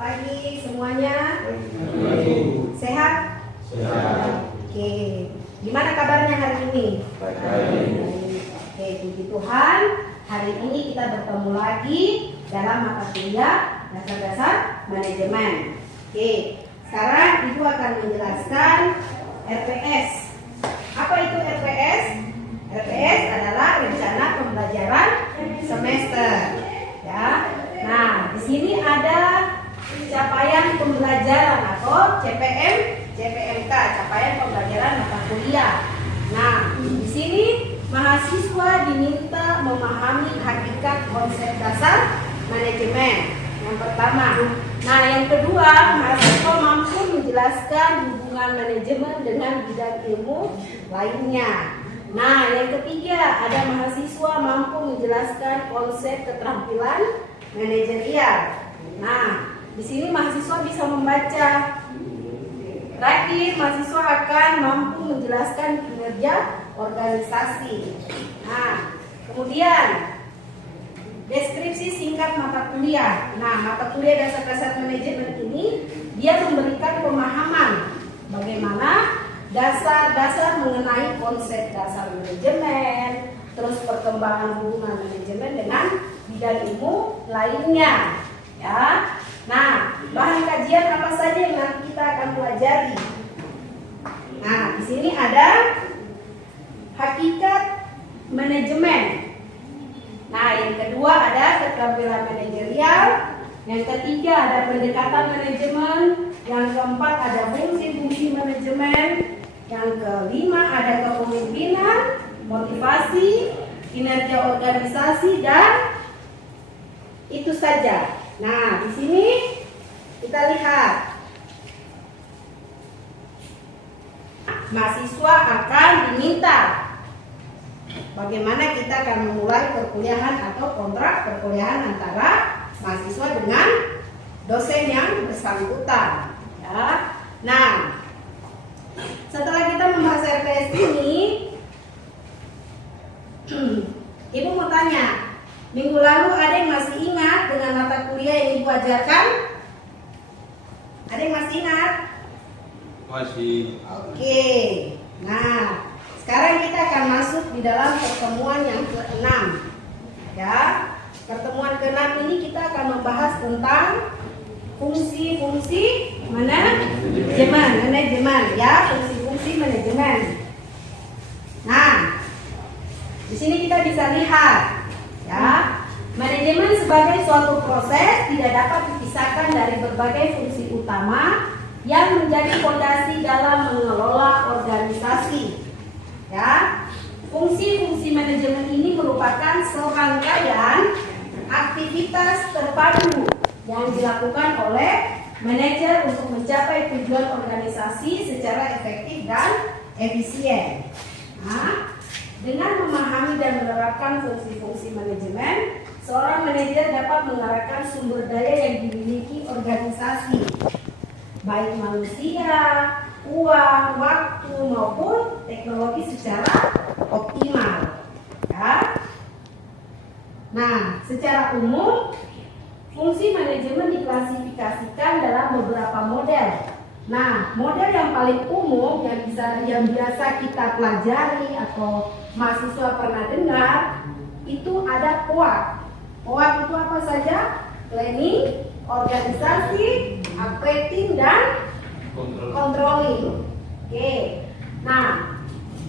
pagi semuanya. Sehat? Sehat. Oke. Gimana kabarnya hari ini? Baik. Oke, puji Tuhan. Hari ini kita bertemu lagi dalam mata kuliah dasar-dasar manajemen. Oke. Sekarang Ibu akan menjelaskan RPS. Apa itu RPS? RPS adalah rencana pembelajaran semester. Ya. Nah, di sini ada capaian pembelajaran atau CPMK, capaian pembelajaran mata kuliah. Nah, di sini mahasiswa diminta memahami hakikat konsep dasar manajemen. Yang pertama. Nah, yang kedua, mahasiswa mampu menjelaskan hubungan manajemen dengan bidang ilmu lainnya. Nah, yang ketiga, ada mahasiswa mampu menjelaskan konsep keterampilan manajerial. Nah, di sini mahasiswa bisa membaca. Terakhir, mahasiswa akan mampu menjelaskan kinerja organisasi. Nah, kemudian deskripsi singkat mata kuliah. Nah, mata kuliah dasar-dasar manajemen ini dia memberikan pemahaman bagaimana dasar-dasar mengenai konsep dasar manajemen, terus perkembangan hubungan manajemen dengan bidang ilmu lainnya. Ya. Nah, bahan kajian apa saja yang nanti kita akan pelajari? Nah, di sini ada hakikat manajemen. Nah, yang kedua ada keterampilan manajerial. Yang ketiga ada pendekatan manajemen. Yang keempat ada fungsi-fungsi manajemen. Yang kelima ada kepemimpinan, motivasi, kinerja organisasi, dan itu saja. Nah, di sini kita lihat mahasiswa akan diminta bagaimana kita akan memulai perkuliahan atau kontrak perkuliahan antara mahasiswa dengan dosen yang bersangkutan. Ya. Nah, setelah kita membahas RPS ini, Ibu mau tanya, minggu lalu ada yang masih ingat dengan mata kuliah yang Ibu ajarkan? Ada yang masih ingat? Masih. Oke. Nah, sekarang kita akan masuk di dalam pertemuan yang ke-6. Ya. Pertemuan ke-6 ini kita akan membahas tentang fungsi-fungsi manajemen, ya, fungsi-fungsi manajemen. Nah, di sini kita bisa lihat, ya, manajemen sebagai suatu proses tidak dapat dipisahkan dari berbagai fungsi utama yang menjadi fondasi dalam mengelola organisasi. Ya, fungsi-fungsi manajemen ini merupakan serangkaian aktivitas terpadu yang dilakukan oleh manajer untuk mencapai tujuan organisasi secara efektif dan efisien. Nah, dengan memahami dan menerapkan fungsi-fungsi manajemen, seorang manajer dapat mengarahkan sumber daya yang dimiliki organisasi, baik manusia, uang, waktu, maupun teknologi secara optimal. Ya. Nah, secara umum, fungsi manajemen diklasifikasikan dalam beberapa model. Nah, model yang paling umum yang biasa kita pelajari atau mahasiswa pernah dengar itu ada POAK. POAK itu apa saja? Planning, organisasi, operating, dan controlling. Oke. Nah,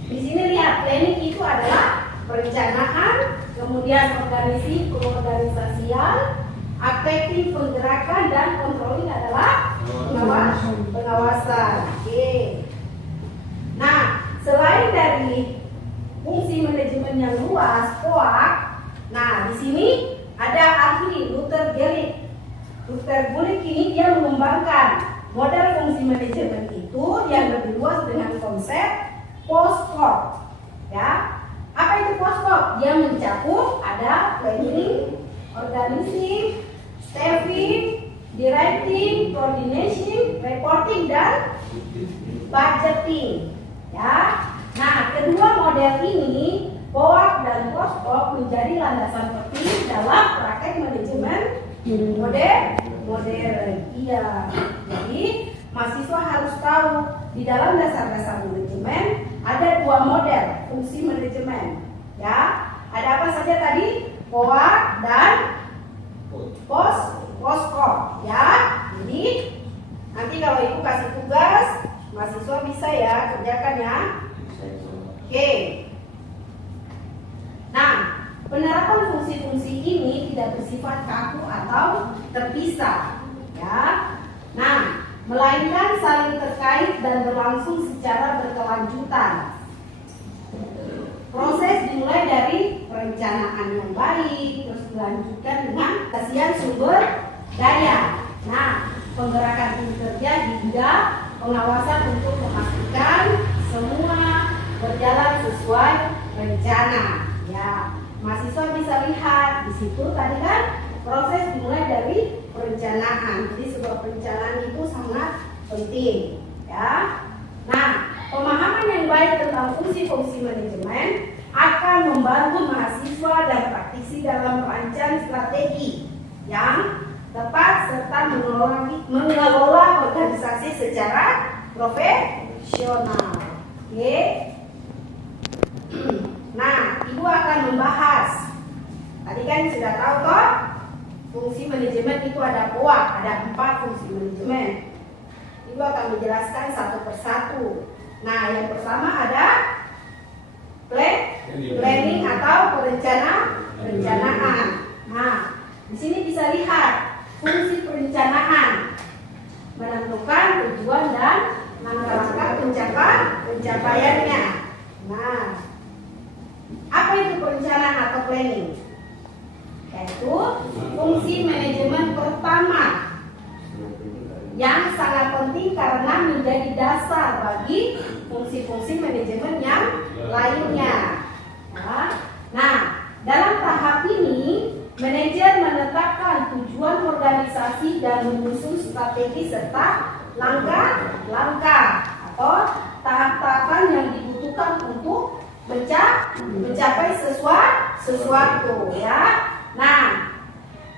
di sini lihat, planning itu adalah perencanaan, kemudian pengorganisasian, operating penggerakan, dan controlling adalah pengawasan. Oke. Nah, selain dari fungsi manajemen yang luas, POAK, nah di sini ada ahli Luther Gulick. Luther Gulick ini dia mengembangkan model fungsi manajemen itu yang lebih luas dengan konsep post-hoc. Ya, apa itu post-hoc? Dia mencakup ada planning, organizing, staffing, directing, coordination, reporting, dan budgeting. Ya. Nah, kedua model ini, POAK dan post-hoc, menjadi landasan penting dalam praktek manajemen modern. Iya. Jadi mahasiswa harus tahu di dalam dasar-dasar manajemen ada 2 model fungsi manajemen. Ya, ada apa saja tadi? POA dan poskop. Ya, jadi nanti kalau ibu kasih tugas, mahasiswa bisa ya kerjakan ya. Oke. Nah, penerapan fungsi-fungsi ini tidak bersifat kaku atau terpisah, ya. Nah, melainkan saling terkait dan berlangsung secara berkelanjutan. Proses dimulai dari perencanaan yang baik, terus dilanjutkan dengan kasihan sumber daya. Nah, penggerakan tim kerja di bidang pengawasan untuk memastikan semua berjalan sesuai rencana. Ya, mahasiswa bisa lihat di situ tadi kan proses dimulai dari perencanaan. Jadi sebuah perencanaan itu sangat penting. Ya. Nah, pemahaman yang baik tentang fungsi-fungsi manajemen akan membantu mahasiswa dan praktisi dalam merancang strategi yang tepat serta mengelola organisasi secara profesional. Oke. Nah, ibu akan membahas. Tadi kan sudah tahu toh, fungsi manajemen itu ada POA, ada 4 fungsi manajemen. Ibu akan menjelaskan satu persatu. Nah, yang pertama ada planning atau perencanaan. Nah, di sini bisa lihat fungsi perencanaan, menentukan tujuan dan langkah-langkah pencapaiannya. Nah, apa itu perencanaan atau planning? Yaitu fungsi manajemen pertama yang sangat penting karena menjadi dasar bagi fungsi-fungsi manajemen yang lainnya. Nah, dalam tahap ini manajer menetapkan tujuan organisasi dan menyusun strategi serta langkah-langkah atau tahap-tahapan yang dibutuhkan untuk mencapai sesuatu ya. Nah,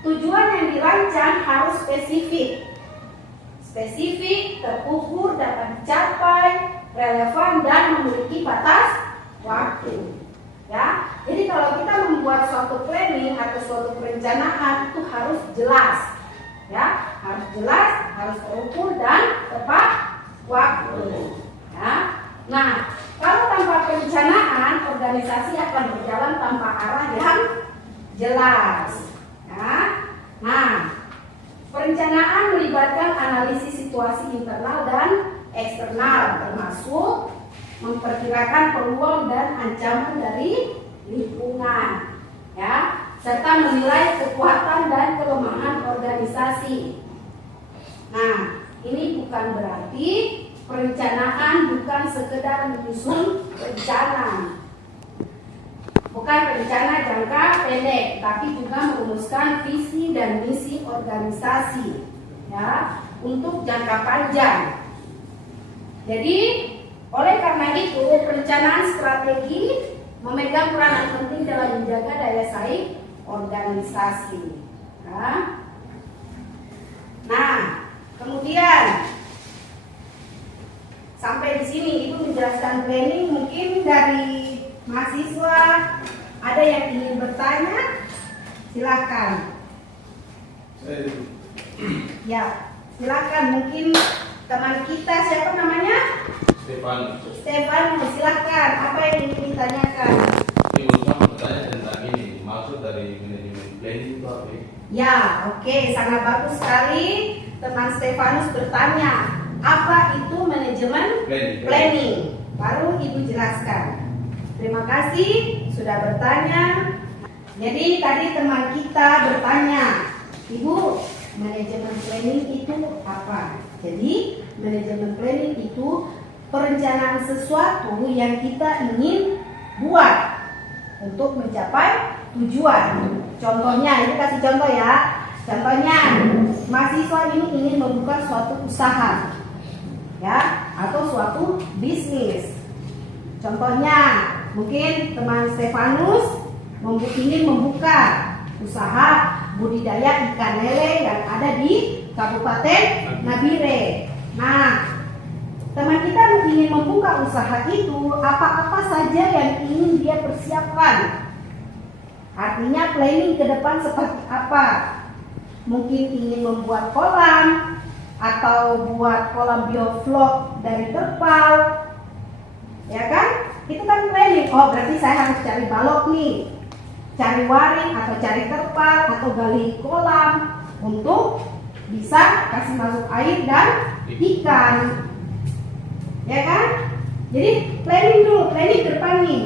tujuan yang dirancang harus spesifik, terukur, dapat dicapai, relevan dan memiliki batas waktu. Ya, jadi kalau kita membuat suatu planning atau suatu perencanaan itu harus jelas, ya, harus jelas, harus terukur dan tepat waktu. Ya. Nah, kalau tanpa perencanaan, organisasi akan berjalan tanpa arah yang jelas. Ya. Nah, perencanaan melibatkan analisis situasi internal dan eksternal, termasuk memperkirakan peluang dan ancaman dari lingkungan, ya, serta menilai kekuatan dan kelemahan organisasi. Nah, ini bukan berarti perencanaan bukan sekedar menyusun rencana, bukan rencana jangka pendek, tapi juga merumuskan visi dan misi organisasi, ya, untuk jangka panjang. Jadi, oleh karena itu, perencanaan strategi memegang peranan penting dalam menjaga daya saing organisasi. Nah, kemudian sampai di sini Ibu menjelaskan planning. Mungkin dari mahasiswa ada yang ingin bertanya, silakan. Ya, silakan. Mungkin teman kita, siapa namanya? Stefan, silakan. Apa yang ingin ditanyakan? Ibu mau bertanya tentang ini, maksud dari manajemen planning itu apa? Ya, oke, sangat bagus sekali. Teman Stefanus bertanya, apa itu manajemen planning? Baru Ibu jelaskan. Terima kasih sudah bertanya. Jadi tadi teman kita bertanya, Ibu, manajemen planning itu apa? Jadi manajemen planning itu perencanaan sesuatu yang kita ingin buat untuk mencapai tujuan. Contohnya, ini kasih contoh ya. Contohnya, mahasiswa ini ingin membuka suatu usaha, ya, atau suatu bisnis. Contohnya, mungkin teman Stefanus ingin membuka usaha budidaya ikan lele yang ada di Kabupaten Nabire. Nah, teman kita ingin membuka usaha itu, apa-apa saja yang ingin dia persiapkan. Artinya planning ke depan seperti apa? Mungkin ingin membuat kolam atau buat kolam bioflok dari terpal, ya kan? Itu kan planning. Oh, berarti saya harus cari balok nih, cari waring atau cari terpal atau gali kolam untuk bisa kasih masuk air dan ikan, ya kan? Jadi planning dulu, planning ke depan nih.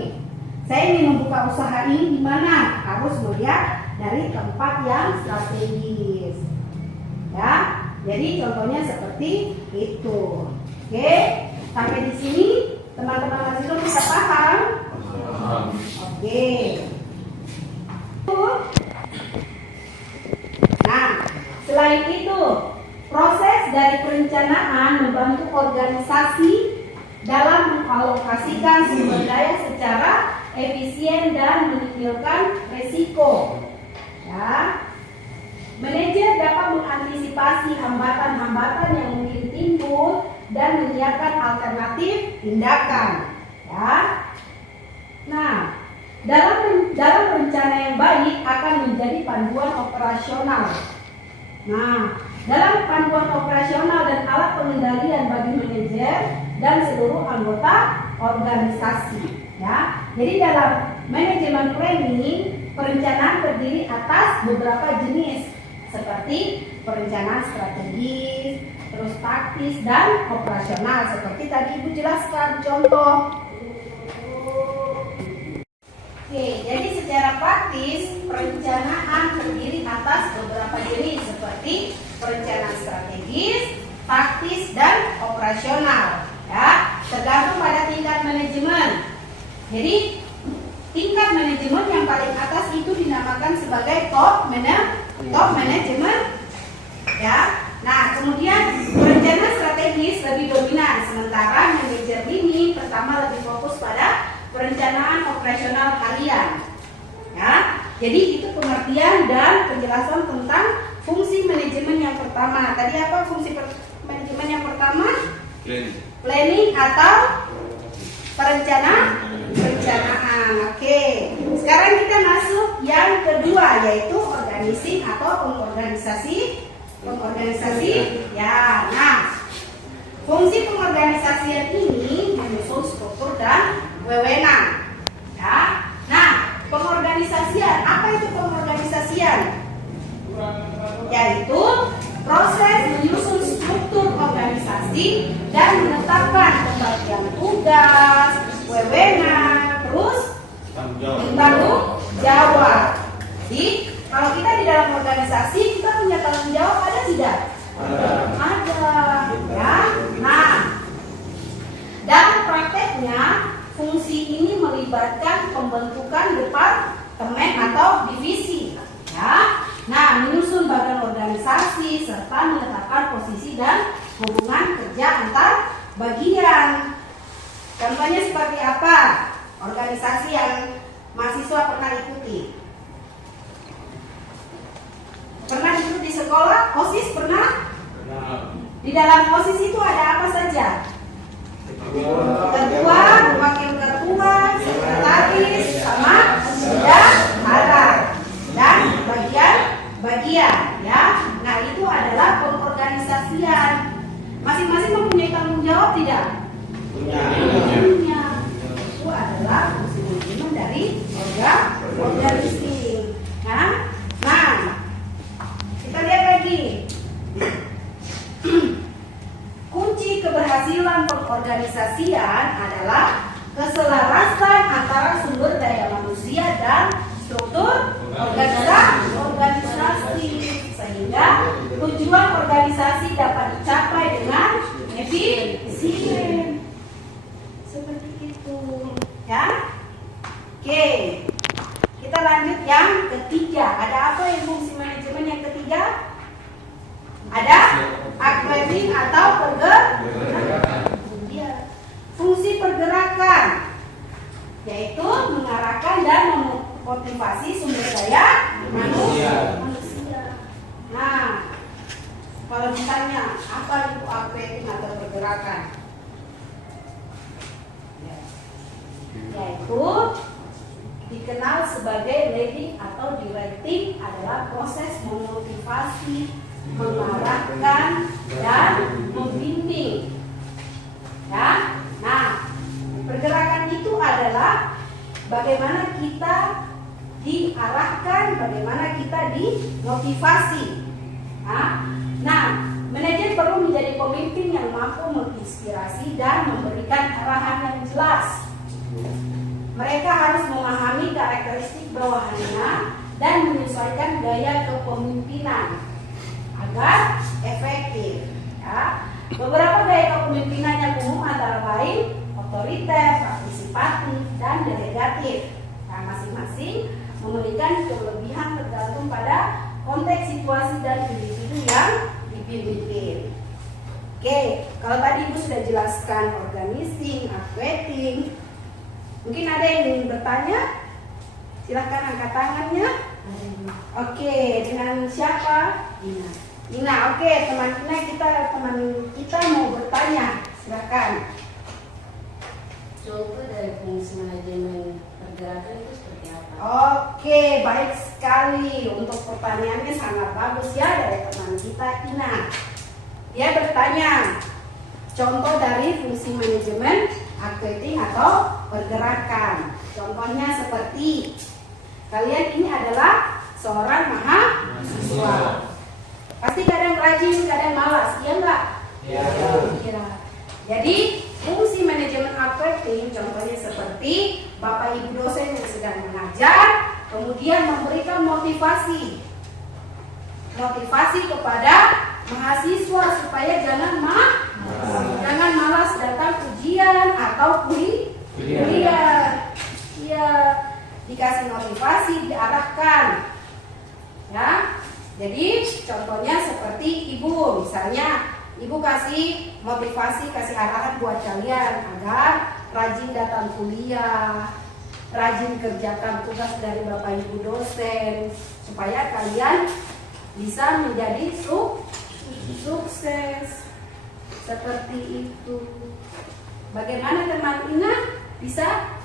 Saya ingin membuka usaha ini di mana? Harus melihat dari tempat yang strategis. Ya, jadi contohnya seperti itu. Oke, sampai di sini teman-teman mahasiswa bisa paham? Oke. Nah, selain itu, proses dari perencanaan membantu organisasi dalam mengalokasikan sumber daya secara efisien dan meninggalkan resiko. Ya. Manajer dapat mengantisipasi hambatan-hambatan yang mungkin timbul dan menyiapkan alternatif tindakan. Ya. Nah, dalam rencana yang baik akan menjadi panduan operasional. Nah, dalam panduan operasional dan alat pengendalian bagi manajer dan seluruh anggota organisasi. Ya, jadi dalam manajemen planning, perencanaan terdiri atas beberapa jenis seperti perencanaan strategis, terus taktis dan operasional seperti tadi Ibu jelaskan contoh. Oke, jadi secara praktis perencanaan terdiri atas beberapa jenis seperti perencanaan strategis, taktis dan operasional. Ya, tergantung pada tingkat manajemen. Jadi tingkat manajemen yang paling atas itu dinamakan sebagai top manajemen. Ya. Nah, kemudian perencanaan strategis lebih dominan, sementara manajer ini pertama lebih fokus pada perencanaan operasional harian. Ya. Jadi itu pengertian dan penjelasan tentang fungsi manajemen yang pertama. Tadi apa fungsi manajemen yang pertama? Planning atau perencanaan. Oke. Sekarang kita masuk yang kedua, yaitu organizing atau pengorganisasi. Ya. Nah, fungsi pengorganisasian ini menyusun struktur dan wewenang. Ya. Nah, pengorganisasian, apa itu pengorganisasian? Yaitu proses menyusun struktur organisasi dan menetapkan pembagian tugas, wewenang, terus tanggung jawab. Jadi kalau kita di dalam organisasi kita punya tanggung jawab, ada tidak? Ada. Ya. Nah, dalam prakteknya fungsi ini melibatkan pembentukan departemen atau divisi. Ya. Nah, menyusun badan organisasi serta menetapkan posisi dan hubungan kerja antar bagian. Contohnya seperti apa? Organisasi yang mahasiswa pernah ikuti. Pernah ikut di sekolah? OSIS pernah? Di dalam OSIS itu ada apa saja? Ketua, wakil ketua, sekretaris, sama bendahara dan bagian, ya. Nah, itu adalah pengorganisasian. Masing-masing mempunyai tanggung jawab tidak? Punya. Itu adalah fungsi manajemen dari organisasi. Nah, kita lihat lagi. Kunci keberhasilan pengorganisasian adalah keselarasan antara sumber daya manusia dan struktur organisasi, sehingga tujuan organisasi dapat dicapai dengan efisien. Seperti itu, ya. Oke, kita lanjut yang ketiga. Ada apa yang fungsi manajemen yang ketiga? Ada acquiring atau pergerakan. Fungsi pergerakan yaitu mengarahkan dan memotivasi sumber daya manusia. Nah, kalau misalnya apa itu updating atau pergerakan? Yaitu dikenal sebagai leading atau directing adalah proses memotivasi, mengarahkan, dan membimbing. Ya, nah pergerakan itu adalah bagaimana kita diarahkan, bagaimana kita dimotivasi. Nah, manajer perlu menjadi pemimpin yang mampu menginspirasi dan memberikan arahan yang jelas. Mereka harus memahami karakteristik bawahannya dan menyesuaikan gaya kepemimpinan agar efektif. Ya. Beberapa gaya kepemimpinan yang umum antara lain otoriter, partisipatif, dan delegatif. Nah, masing-masing memberikan kelebihan tergantung pada konteks situasi dan individu yang dipimpin. Oke, kalau tadi Ibu sudah jelaskan organizing, updating. Mungkin ada yang ingin bertanya? Silahkan angkat tangannya. Oke, dengan siapa? Ina. Oke, teman kita mau bertanya. Silahkan. Contoh dari fungsi manajemen pergerakan itu seperti apa? Oke, baik sekali. Untuk pertanyaannya sangat bagus ya dari teman kita Ina. Dia bertanya, contoh dari fungsi manajemen updating atau pergerakan. Contohnya seperti kalian ini adalah seorang mahasiswa. Pasti kadang rajin, kadang malas, iya enggak? Iya. Ya. Jadi fungsi manajemen updating contohnya seperti Bapak Ibu dosen yang sedang mengajar, kemudian memberikan motivasi kepada mahasiswa supaya jangan malas datang ujian atau kuliah. Iya, dikasih motivasi, diarahkan. Ya. Jadi contohnya seperti Ibu, misalnya Ibu kasih motivasi, kasih arahan buat kalian agar rajin datang kuliah, rajin kerjakan tugas dari Bapak Ibu dosen supaya kalian bisa menjadi sukses. Seperti itu. Bagaimana teman Ina? Bisa?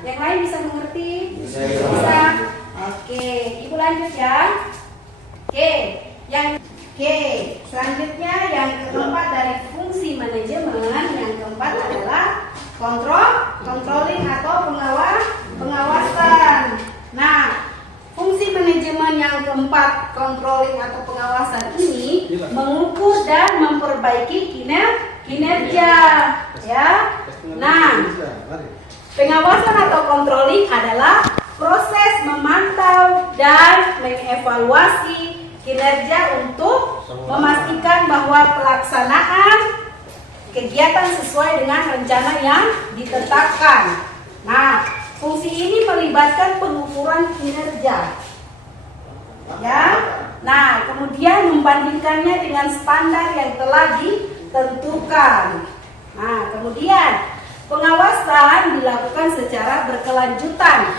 Yang lain bisa mengerti? Bisa. Oke, Ibu lanjut ya. Oke, selanjutnya yang keempat dari fungsi manajemen, yang keempat adalah controlling atau pengawasan. Nah, fungsi manajemen yang keempat, controlling atau pengawasan ini mengukur dan memperbaiki kinerja, ya. Nah, pengawasan atau controlling adalah proses memantau dan mengevaluasi kinerja untuk memastikan bahwa pelaksanaan kegiatan sesuai dengan rencana yang ditetapkan. Nah, fungsi ini melibatkan pengukuran kinerja. Ya. Nah, kemudian membandingkannya dengan standar yang telah ditentukan. Nah, kemudian pengawasan dilakukan secara berkelanjutan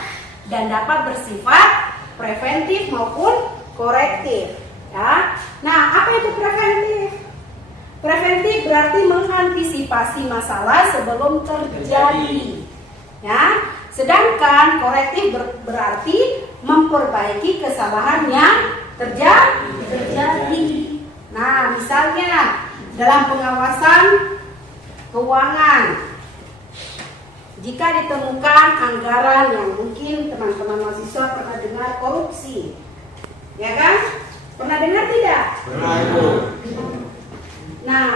dan dapat bersifat preventif maupun korektif. Ya. Nah, apa itu preventif? Preventif berarti mengantisipasi masalah sebelum terjadi. Ya. Sedangkan korektif berarti memperbaiki kesalahan yang terjadi. Nah, misalnya dalam pengawasan keuangan, jika ditemukan anggaran yang mungkin teman-teman mahasiswa pernah dengar korupsi, ya kan? Pernah dengar tidak? Pernah. Nah,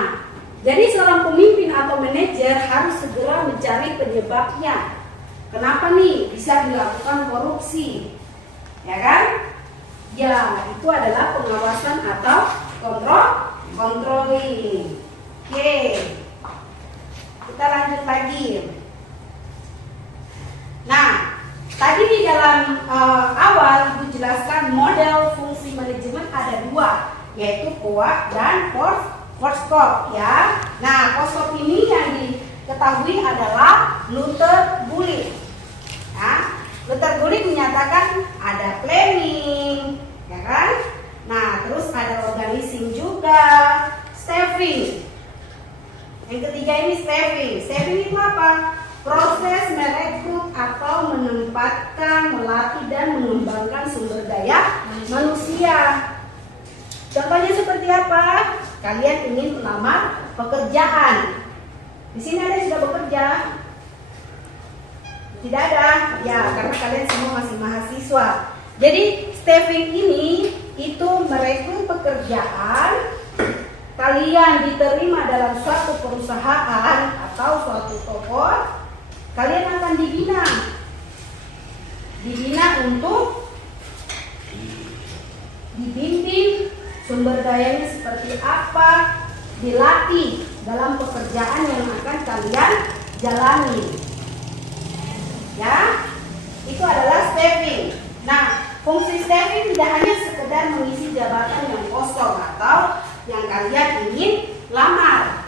jadi seorang pemimpin atau manajer harus segera mencari penyebabnya. Kenapa nih bisa dilakukan korupsi? Ya kan? Ya, itu adalah pengawasan atau controlling. Oke. Kita lanjut lagi. Nah, tadi di dalam awal Ibu jelaskan model fungsi manajemen ada dua, yaitu POA dan Forsskop, ya. Nah, Forsskop ini yang diketahui adalah Luther Gulick. Ya, Luther Gulick menyatakan ada planning, ya kan? Nah, terus ada organizing juga, staffing. Yang ketiga ini staffing. Staffing itu apa? Proses merekrut atau menempatkan, melatih dan mengembangkan sumber daya manusia. Contohnya seperti apa? Kalian ingin melamar pekerjaan. Di sini ada yang sudah bekerja? Tidak ada. Ya, karena kalian semua masih mahasiswa. Jadi staffing ini itu merekrut pekerjaan. Kalian diterima dalam suatu perusahaan atau suatu toko, kalian akan dibina untuk dibimbing sumber dayanya seperti apa, dilatih dalam pekerjaan yang akan kalian jalani. Ya, itu adalah staffing. Nah, fungsi staffing tidak hanya sekedar mengisi jabatan yang kosong atau yang kalian ingin lamar,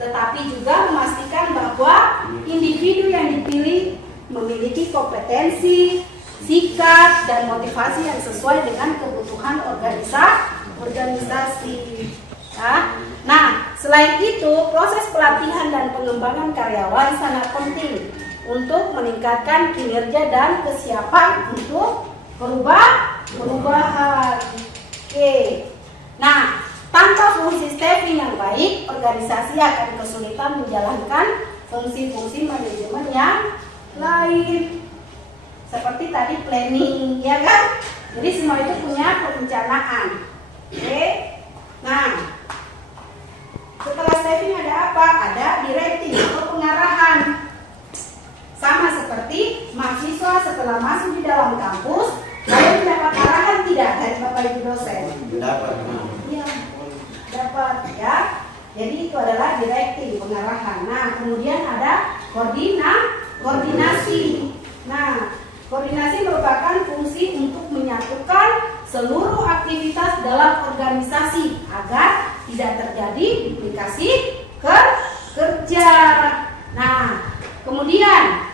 tetapi juga memastikan bahwa individu yang dipilih memiliki kompetensi, sikap, dan motivasi yang sesuai dengan kebutuhan organisasi. Ya. Nah, selain itu, proses pelatihan dan pengembangan karyawan sangat penting untuk meningkatkan kinerja dan kesiapan untuk perubahan. Oke. Nah, tanpa fungsi staffing yang baik, organisasi akan kesulitan menjalankan fungsi-fungsi manajemen yang lain. Seperti tadi planning, ya kan? Jadi semua itu punya perencanaan. Oke. Nah, setelah staffing ada apa? Ada directing atau pengarahan. Sama seperti mahasiswa setelah masuk di dalam kampus, kalian mendapat arahan tidak dari Bapak Ibu dosen? Dapat. Iya, dapat ya. Jadi itu adalah directing, pengarahan. Nah, kemudian ada koordinasi. Nah, koordinasi merupakan fungsi untuk menyatukan seluruh aktivitas dalam organisasi agar tidak terjadi duplikasi kerja. Nah, kemudian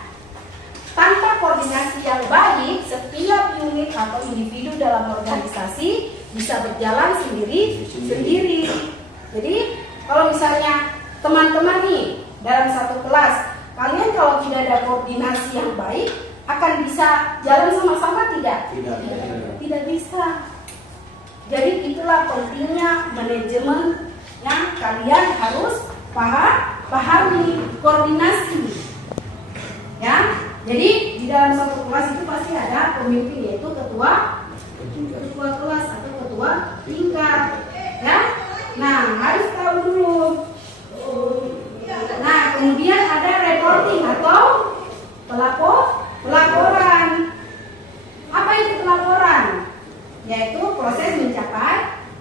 tanpa koordinasi yang baik, setiap unit atau individu dalam organisasi bisa berjalan sendiri. Jadi, kalau misalnya teman-teman nih dalam satu kelas, kalian kalau tidak ada koordinasi yang baik, akan bisa jalan sama-sama tidak? Tidak bisa. Jadi itulah pentingnya manajemen yang kalian harus pahami, koordinasi. Ya. Jadi di dalam satu kelas itu pasti ada pemimpin, yaitu ketua kelas atau ketua tingkat, ya. Nah, harus tahu dulu. Nah, kemudian ada reporting atau pelaporan. Apa itu pelaporan? Yaitu proses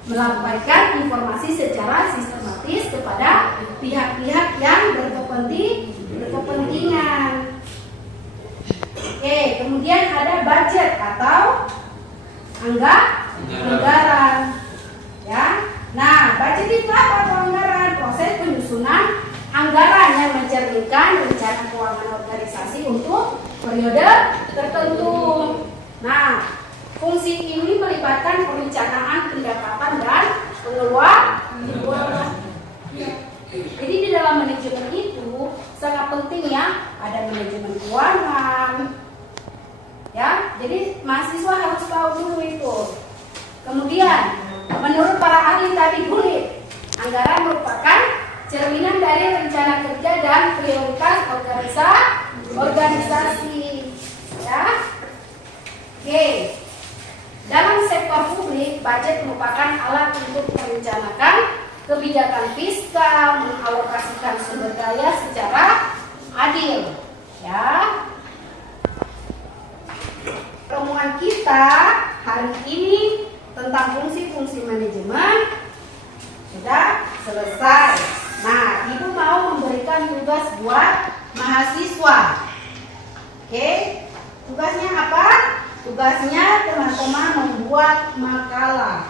melampaikan informasi secara sistematis kepada pihak-pihak yang berkepentingan. Oke, kemudian ada budget atau anggaran. Ya. Nah, budget itu apa atau anggaran? Proses penyusunan anggaran yang mencerminkan rencana keuangan organisasi untuk periode tertentu. Nah, fungsi ini melibatkan perencanaan pendapatan dan pengeluaran. Jadi di dalam manajemen itu sangat penting ya, ada manajemen keuangan. Ya, jadi mahasiswa harus tahu dulu itu. Kemudian, menurut para ahli tadi kulit, anggaran merupakan cerminan dari rencana kerja dan prioritas organisasi. Ya. Oke. Dalam sektor publik, budget merupakan alat untuk merencanakan kebijakan fiskal, mengalokasikan sumber daya secara adil. Ya. Pertemuan kita hari ini tentang fungsi-fungsi manajemen sudah selesai. Nah, Ibu mau memberikan tugas buat mahasiswa. Oke, tugasnya apa? Tugasnya teman-teman membuat makalah.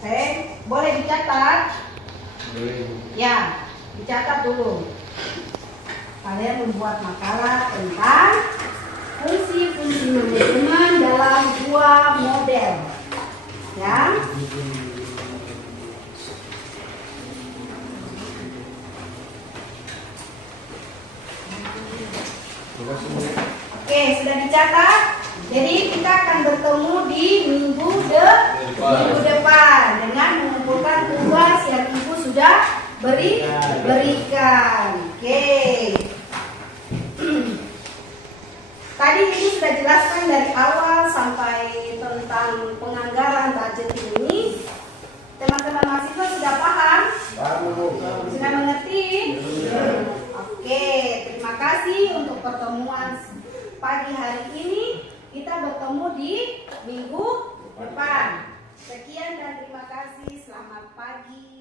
Oke, boleh dicatat? Ya, dicatat dulu. Kalian membuat makalah tentang fungsi-fungsi manajemen dalam dua model. Ya. Oke, sudah dicatat. Jadi kita akan bertemu di minggu depan dengan mengumpulkan tugas yang ibu sudah berikan. Oke. Tadi ibu sudah jelaskan dari awal sampai tentang penganggaran budget ini. Teman-teman mahasiswa sudah paham? Sudah mengerti? Oke, terima kasih untuk pertemuan pagi hari ini. Kita bertemu di minggu depan. Sekian dan terima kasih. Selamat pagi.